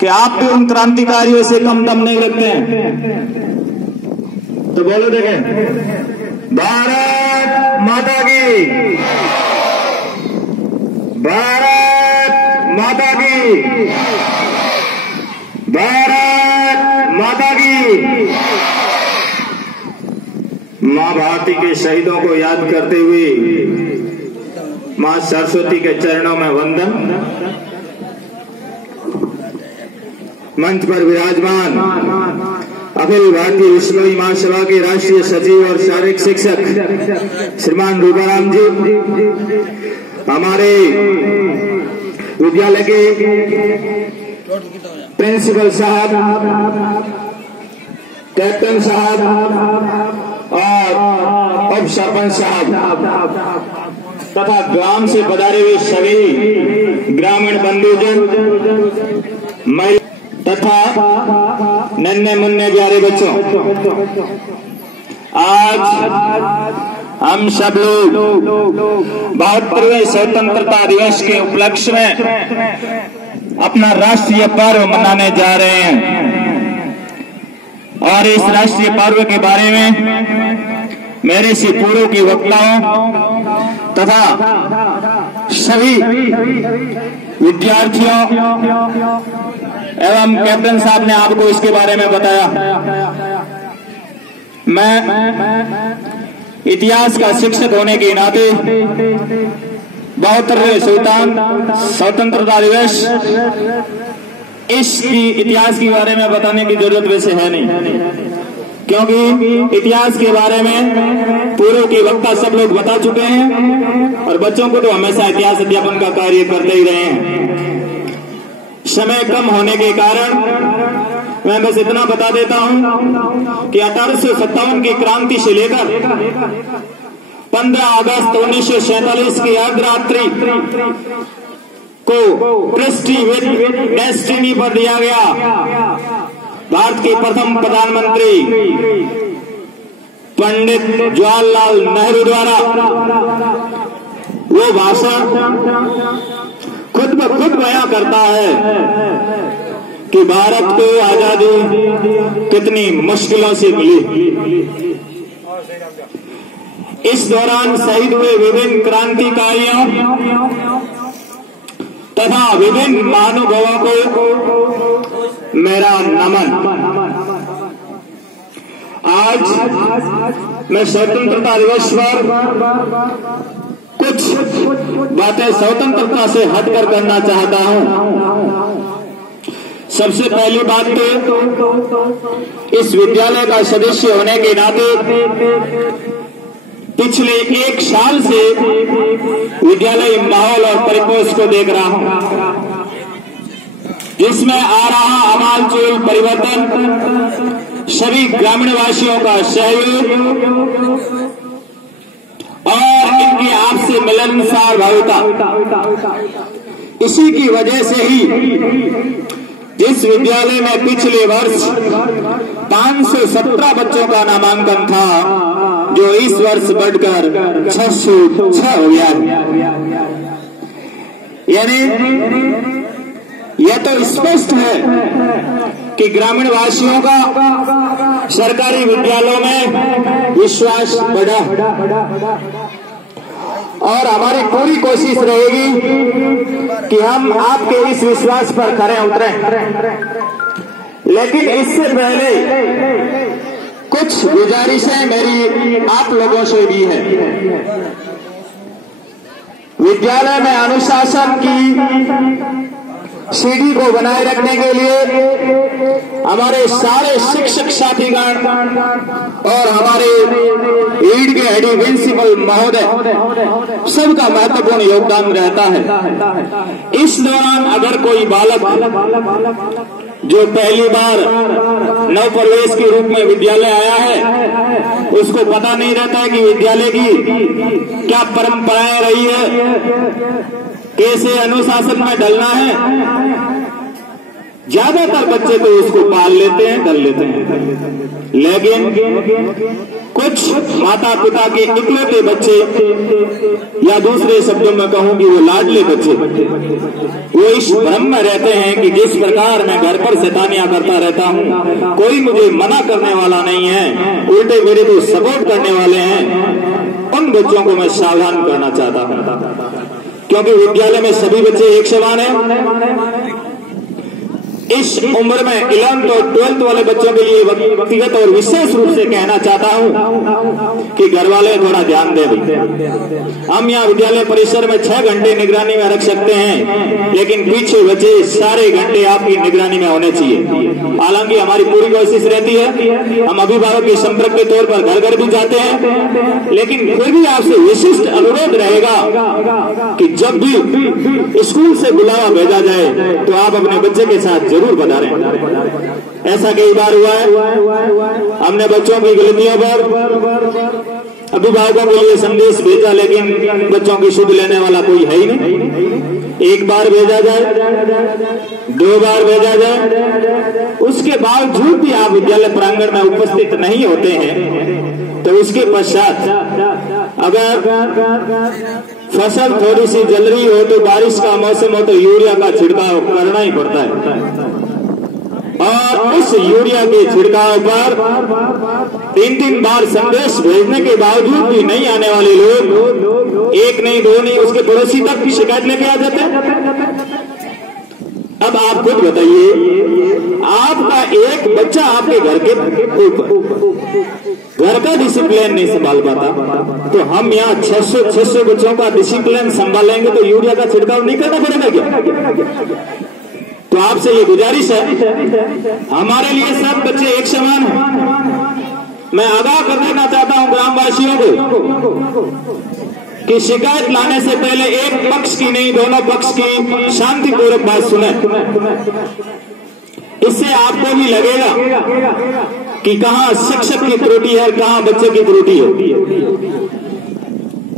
कि आप भी उन क्रांतिकारियों से कम दम नहीं लगते हैं। तो बोलो देखें, भारत माता की, भारत माता की, भारत माता की। मां भारती के शहीदों को याद करते हुए मां सरस्वती के चरणों में वंदन। मंच पर विराजमान अखिल भारतीय विश्वकर्मी महासभा के राष्ट्रीय सचिव और शारीरिक शिक्षक श्रीमान रूपाराम जी, हमारे विद्यालय के प्रिंसिपल साहब, कैप्टन साहब और उप सरपंच साहब तथा ग्राम से पधारे हुए सभी ग्रामीण बंधुजन, तथा नन्हे मुन्ने प्यारे बच्चों, आज हम सब लोग 72वें स्वतंत्रता दिवस के उपलक्ष्य में अपना राष्ट्रीय पर्व मनाने जा रहे हैं। और इस राष्ट्रीय पर्व के बारे में मेरे से पूर्व के वक्ताओं तथा सभी विद्यार्थियों एवं कैप्टन साहब ने आपको इसके बारे में बताया। मैं इतिहास का शिक्षक होने के नाते 72वें स्वतंत्रता दिवस इसकी इतिहास के बारे में बताने की जरूरत वैसे है नहीं, क्योंकि इतिहास के बारे में पूर्व के वक्ता सब लोग बता चुके हैं और बच्चों को तो हमेशा इतिहास अध्यापन का कार्य करते ही रहे हैं। समय कम होने के कारण मैं बस इतना बता देता हूं कि 1857 की क्रांति से लेकर 15 अगस्त 1947 की अर्धरात्रि को क्रिस्टी विद डेस्टिनी पर दिया गया भारत के प्रथम प्रधानमंत्री पंडित जवाहरलाल नेहरू द्वारा वो भाषण खुद ब खुद बयां करता है कि भारत को आजादी कितनी मुश्किलों से मिली। इस दौरान शहीद हुए विभिन्न क्रांतिकारियों तथा विभिन्न महानुभावों को मेरा नमन। आज मैं स्वतंत्रता दिवस पर कुछ बातें स्वतंत्रता से हटकर करना चाहता हूं। सबसे पहली बात तो इस विद्यालय का सदस्य होने के नाते पिछले 1 साल से विद्यालय माहौल और परिवेश को देख रहा हूं, जिसमें आ रहा आमालचूल परिवर्तन, सभी ग्रामीण वासियों का सहयोग और इनकी आपसे मिलनसार भावुकता। इसी की वजह से ही जिस विद्यालय में पिछले वर्ष 517 बच्चों का नामांकन था, जो इस वर्ष बढ़कर 606 हो गया। यानी यह तो स्पष्ट है कि ग्रामीण वासियों का सरकारी विद्यालयों में विश्वास बढ़ा और हमारी पूरी कोशिश रहेगी कि हम आपके इस विश्वास पर खरे उतरें। लेकिन इससे पहले कुछ गुजारिशें मेरी आप लोगों से भी है। विद्यालय में अनुशासन की सीढ़ी को बनाए रखने के लिए हमारे सारे शिक्षक साथीगण और हमारे ईड के हेड प्रिंसिपल महोदय सबका महत्वपूर्ण योगदान रहता है। इस दौरान अगर कोई बालक जो पहली बार नव प्रवेश के रूप में विद्यालय आया है, उसको पता नहीं रहता है कि विद्यालय की क्या परंपराएं रही है, कैसे अनुशासन में ढलना है, ज्यादातर बच्चे तो उसको पाल लेते हैं, कर लेते हैं, लेकिन कुछ माता पिता के इकलौते बच्चे, या दूसरे शब्दों में कहूं कि वो लाडले बच्चे, वो इस भ्रम में रहते हैं कि जिस प्रकार मैं घर पर शैतानियां करता रहता हूं, कोई मुझे मना करने वाला नहीं है, उल्टे मेरे को सपोर्ट करने वाले हैं। उन बच्चों को मैं सावधान करना चाहता हूं, क्योंकि विद्यालय में सभी बच्चे एक समान हैं। इस उम्र में 11th और 12th वाले बच्चों के लिए व्यक्तिगत और विशेष रूप से कहना चाहता हूं कि घर वाले थोड़ा ध्यान दें। हम यहाँ विद्यालय परिसर में 6 घंटे निगरानी में रख सकते हैं, लेकिन पीछे बच्चे सारे घंटे आपकी निगरानी में होने चाहिए। हालांकि हमारी पूरी कोशिश रहती है, हम अभिभावक के संपर्क के तौर पर घर घर भी जाते हैं, लेकिन फिर भी आपसे विशिष्ट अनुरोध रहेगा कि जब भी स्कूल से बुलावा भेजा जाए तो आप अपने बच्चे के साथ जरूर बता रहे हैं। ऐसा कई बार हुआ है, हमने बच्चों की गलतियों पर अभिभावकों के लिए संदेश भेजा, लेकिन बच्चों की सुध लेने वाला कोई है ही नहीं। एक बार भेजा जाए, 2 बार भेजा जाए, उसके बावजूद भी आप विद्यालय प्रांगण में उपस्थित नहीं होते हैं, तो उसके पश्चात अगर फसल थोड़ी सी जल रही हो तो बारिश का मौसम हो तो यूरिया का छिड़काव करना ही पड़ता है। और उस यूरिया के छिड़काव पर 3-3 बार संदेश भेजने के बावजूद भी नहीं आने वाले लोग, एक नहीं, 2 नहीं, उसके पड़ोसी तक की शिकायत लेके आ जाते हैं। अब आप खुद बताइए, आपका एक बच्चा आपके घर के घर का डिसिप्लिन नहीं संभाल पाता, तो हम यहाँ 600 बच्चों का डिसिप्लिन संभालेंगे तो यूरिया का छिड़काव नहीं करना पड़ेगा क्या? तो आपसे ये गुजारिश है, हमारे लिए सब बच्चे एक समान हैं। मैं आगाह कर देना चाहता हूं ग्रामवासियों को कि शिकायत लाने से पहले एक पक्ष की नहीं, दोनों पक्ष की शांतिपूर्वक बात सुने। इससे आपको भी लगेगा कि कहां शिक्षक की त्रुटि है, कहां बच्चे की त्रुटि है।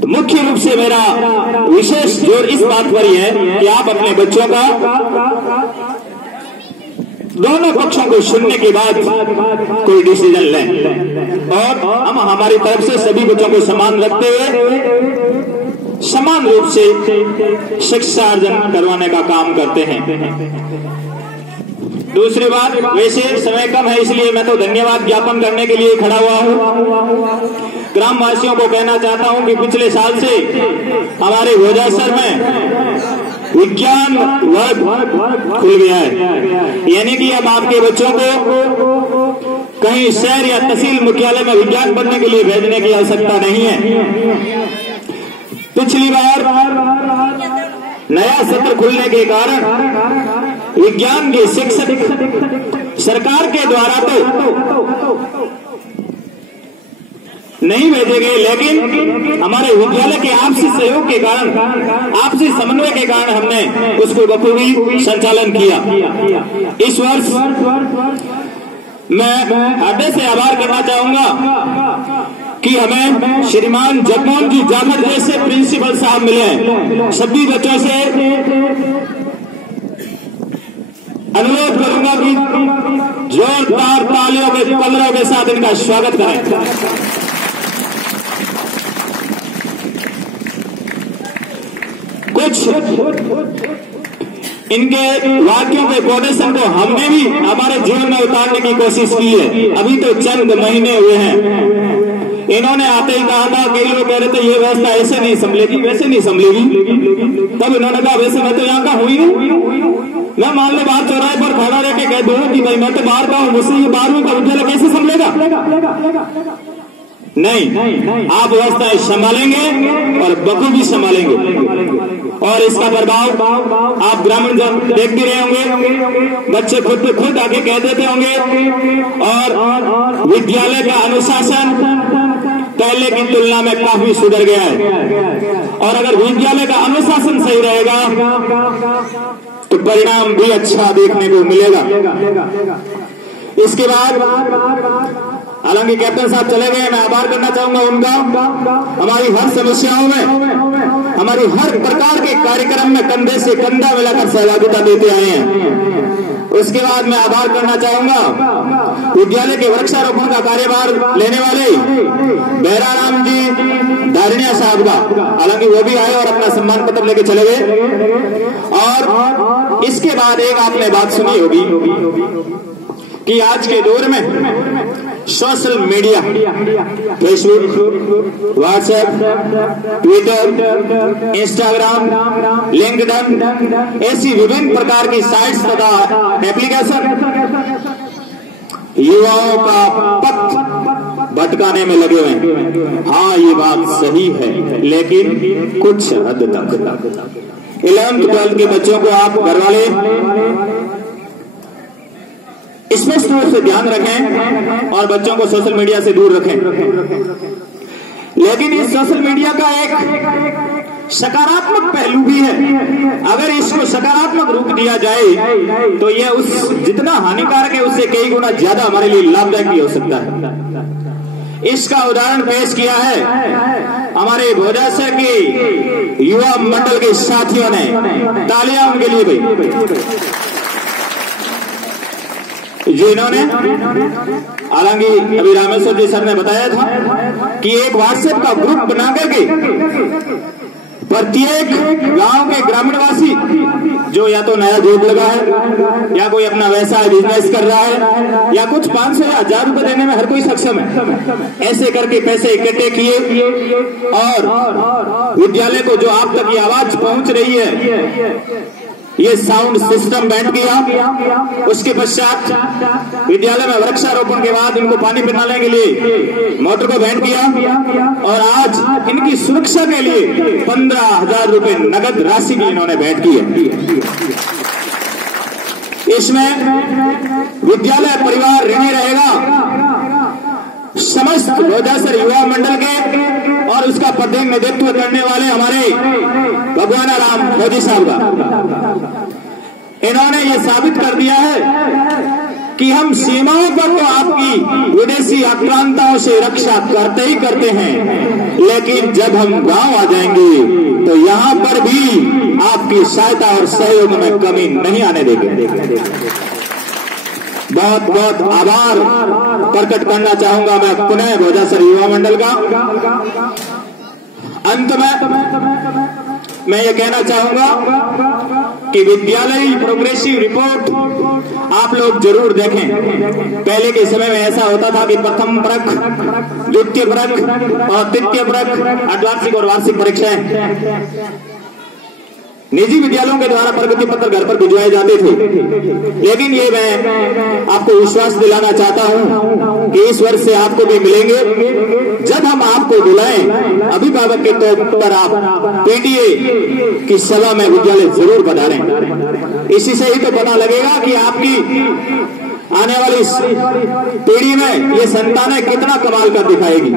तो मुख्य रूप से मेरा विशेष जोर इस बात पर ही है कि आप अपने बच्चों का दोनों पक्षों को सुनने के बाद कोई डिसीजन लें, और हम हमारी तरफ से सभी बच्चों को समान रखते हुए समान रूप से शिक्षा अर्जन करवाने का काम करते हैं। दूसरी बात, वैसे समय कम है इसलिए मैं तो धन्यवाद ज्ञापन करने के लिए खड़ा हुआ हूँ। ग्रामवासियों को कहना चाहता हूँ कि पिछले साल से हमारे भोजासर में विज्ञान वर्ग खुल गया है, यानी कि अब आपके बच्चों को कहीं शहर या तहसील मुख्यालय में विज्ञान पढ़ने के लिए भेजने की आवश्यकता नहीं है। पिछली बार नया सत्र खुलने के कारण विज्ञान के शिक्षक सरकार के द्वारा तो नहीं भेजे गए, लेकिन हमारे विद्यालय के आपसी सहयोग के कारण, आपसी समन्वय के कारण हमने उसको बखूबी संचालन किया। इस वर्ष मैं हृदय से आभार करना चाहूंगा कि हमें श्रीमान जगमोहन जी जाखड़ जैसे प्रिंसिपल साहब मिले। सभी बच्चों से अनुरोध करूंगा कि जोरदार तालियों के कलरों के साथ इनका स्वागत करें। कुछ इनके वाक्यों के कोटेशन को हमने भी हमारे जीवन में उतारने की कोशिश की है। अभी तो चंद महीने हुए हैं। इन्होंने आते ही कहा था, कई लोग कह रहे थे ये व्यवस्था ऐसे नहीं संभलेगी, वैसे नहीं संभलेगी। तब इन्होंने कहा वैसे मैं तो यहाँ का हुई हूँ, मैं मान लो बाहर चौराहे पर खड़ा रह के कह दूं कि भाई मैं तो बाहर का हूँ, मुझसे ये 12वीं का विद्यालय कैसे संभलेगा? नहीं, आप व्यवस्थाएं संभालेंगे और बखूबी संभालेंगे, और इसका प्रभाव आप ग्रामीण जन देखते रहे होंगे। बच्चे खुद आके कह देते होंगे, और विद्यालय का अनुशासन पहले की तुलना में काफी सुधर गया है। और अगर विद्यालय का अनुशासन सही रहेगा तो परिणाम भी अच्छा देखने को मिलेगा। इसके बाद हालांकि कैप्टन साहब चले गए, मैं आभार करना चाहूंगा उनका। हमारी हर समस्याओं में हमारी हर प्रकार के कार्यक्रम में कंधे से कंधा मिलाकर सहभागिता देते आए हैं। उसके बाद मैं आभार करना चाहूंगा विद्यालय के वृक्षारोपण का कार्यभार लेने वाले बहराराम जी धारणिया साहब का, हालांकि वो भी आए और अपना सम्मान पत्र लेके चले गए। और इसके बाद एक आपने बात सुनी होगी कि आज के दौर में social media, Facebook, WhatsApp, Twitter, Instagram, LinkedIn, ऐसी विभिन्न प्रकार की साइट्स तथा एप्लीकेशन युवाओं का पथ भटकाने में लगे हुए हैं। हाँ, ये बात सही है, लेकिन कुछ हद तक 11th-12th के बच्चों को आप घर वाले स्पष्ट रूप से ध्यान रखें और बच्चों को सोशल मीडिया से दूर रखें। लेकिन इस सोशल मीडिया का एक सकारात्मक पहलू भी है। अगर इसको सकारात्मक रूप दिया जाए तो यह उस जितना हानिकारक है उससे कई गुना ज्यादा हमारे लिए लाभदायक भी हो सकता है। इसका उदाहरण पेश किया है हमारे भोजासर के युवा मंडल के साथियों ने। तालियां उनके लिए भाई, जिन्होंने, हालांकि अभी रामेश्वर जी सर ने बताया था कि एक व्हाट्सएप का ग्रुप बना करके प्रत्येक गांव के ग्रामीणवासी जो या तो नया जॉब लगा है या कोई अपना व्यवसाय बिजनेस कर रहा है या कुछ 500 या 1000 रुपए देने में हर कोई सक्षम है, ऐसे करके पैसे इकट्ठे किए और विद्यालय को जो आप तक ये आवाज पहुंच रही है, ये साउंड सिस्टम बैंड किया। उसके पश्चात विद्यालय में वृक्षारोपण के बाद इनको पानी पिलाने के लिए मोटर को बैंड किया और आज इनकी सुरक्षा के लिए 15,000 रुपए नगद राशि भी इन्होंने बैंड की है। इसमें विद्यालय परिवार ऋणी रहेगा। समस्त भोजासर युवा मंडल के और उसका प्रतिनिधित्व करने वाले हमारे भगवान राम मोदी साहब का, इन्होंने ये साबित कर दिया है कि हम सीमाओं पर तो आपकी विदेशी आक्रांताओं से रक्षा करते ही करते हैं, लेकिन जब हम गांव आ जाएंगे तो यहां पर भी आपकी सहायता और सहयोग में कमी नहीं आने देंगे। बहुत बहुत आभार प्रकट करना चाहूंगा मैं पुनः भोजासर युवा मंडल का। अंत में मैं ये कहना चाहूंगा कि विद्यालय प्रोग्रेसिव रिपोर्ट आप लोग जरूर देखें। पहले के समय में ऐसा होता था कि प्रथम परख, द्वितीय परख और तृतीय परख, अर्धवार्षिक और वार्षिक परीक्षाएं निजी विद्यालयों के द्वारा प्रगति पत्र घर पर भिजवाए जाते थे। लेकिन ये मैं आपको विश्वास दिलाना चाहता हूं कि इस वर्ष से आपको भी मिलेंगे। जब हम आपको बुलाएं अभिभावक के तौर पर आप पीटीए की सभा में विद्यालय जरूर पधारें। इसी से ही तो पता लगेगा कि आपकी आने वाली पीढ़ी में ये संतानें कितना कमाल कर दिखाएगी।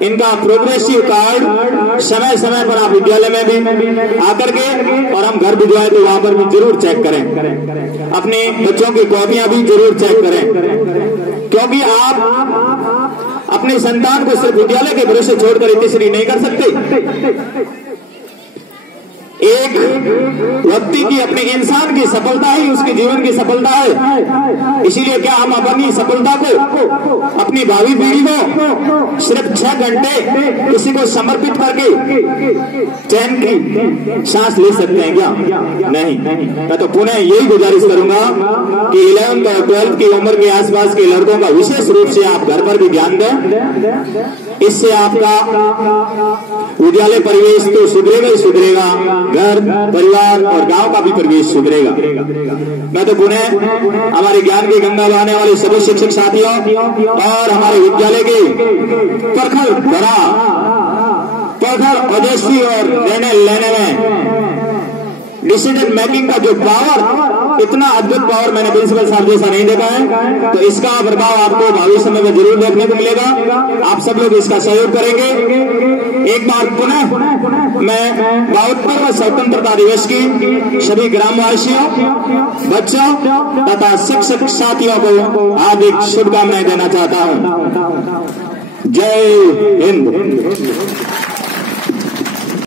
इनका प्रोग्रेसिव कार्ड समय समय पर आप विद्यालय में भी आकर के और हम घर भिजवाए तो वहां पर भी जरूर चेक करें। अपने बच्चों की कॉपियां भी जरूर चेक करें, क्योंकि आप अपने संतान को सिर्फ विद्यालय के भरोसे छोड़कर इतनी श्री नहीं कर सकते। एक व्यक्ति की अपने इंसान की सफलता ही उसके जीवन की सफलता है। इसीलिए क्या हम अपनी सफलता को, अपनी भावी पीढ़ी को सिर्फ 6 घंटे किसी को समर्पित करके चैन की सांस ले सकते हैं क्या? नहीं। मैं तो पुनः यही गुजारिश करूंगा कि 11th और 12th की उम्र के आसपास के लड़कों का विशेष रूप से आप घर पर भी ध्यान दें। इससे आपका विद्यालय परिवेश तो सुधरेगा ही सुधरेगा, घर परिवार और गांव का भी परिवेश सुधरेगा। मैं तो पुनः हमारे ज्ञान की गंगा बहाने वाले सभी शिक्षक साथियों और हमारे विद्यालय के प्रखर भरा, प्रखर ओजस्वी और निर्णय लेने में डिसीजन मेकिंग का जो पावर, इतना अद्भुत पावर मैंने प्रिंसिपल साहब जैसा नहीं देखा है, तो इसका प्रभाव आपको भविष्य में जरूर देखने को मिलेगा। आप सब लोग इसका सहयोग करेंगे। एक बार पुनः मैं 72वें स्वतंत्रता दिवस की सभी ग्रामवासियों, बच्चों तथा शिक्षक साथियों को हार्दिक शुभकामनाएं देना चाहता हूं। जय हिंद।